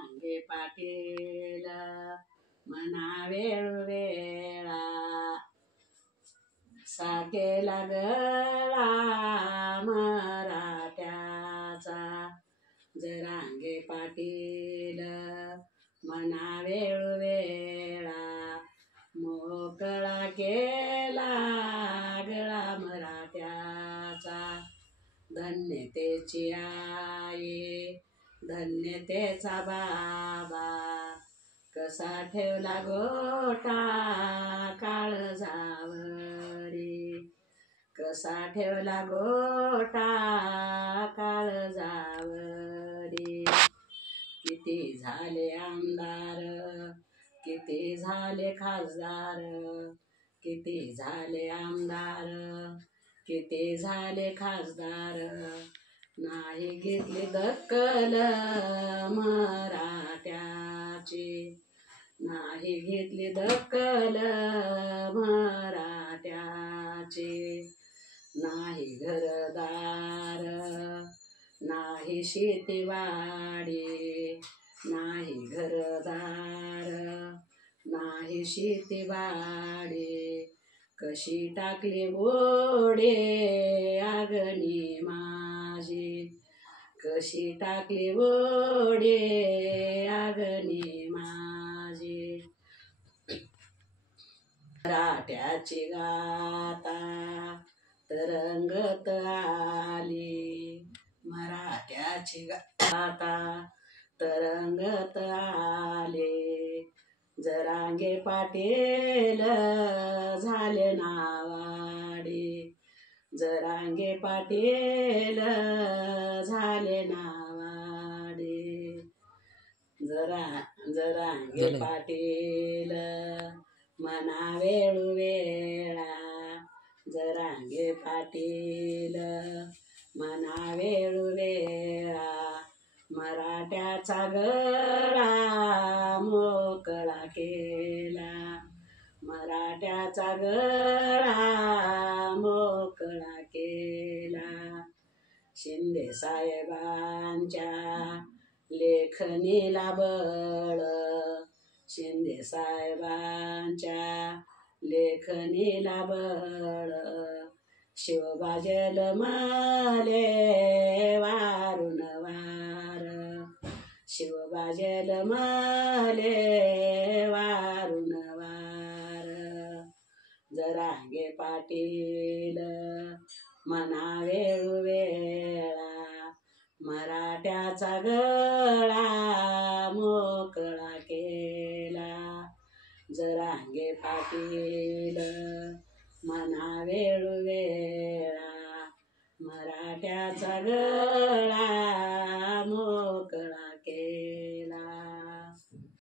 जरांगे पाटील मना वेळोवेळा साकेला गळा मराठ्याचा जरांगे पाटील मना वेळोवेळा मोकळा केला गळा मराठ्याचा धन्यतेची आई धन्यतेचा बाबा कसा ठेवला गोटा काळजावरी कसा ठेवला गोटा काळजावरी किती झाले आमदार किती झाले खासदार किती झाले आमदार किती झाले खासदार नाही घेतली दखल मराठ्याची नाही घेतली दखल मराठ्याची नाही घरदार नाही शेतीवाडी नाही घरदार नाही शेतीवाडी कशी टाकली ओढे आगणी माझी कशी टाकली ओढे आगणी माझी मराठ्याची गाता तरंगत आली मराठ्याची गाता तरंगत आले जरांगे पाटील झाले नावाडी जरांगे पाटील झाले नावाडी जरांगे पाटील मना वेळोवेळा जरांगे पाटील मना वेळोवेळा मराठ्याचा गळा मोकळा केला मराठ्याचा गळा मोकळा केला शिंदे साहेबांच्या लेखणीला बळ शिंदे साहेबांच्या लेखणीला बळ शिवबा जलमले वारून वार शिवबा जलमले वारून वार जरांगे पाटील मना वेळोवेळा मराठ्याचा गळा मोकळा केला जरांगे पाटील मना वेळोवेळा मराठ्याचा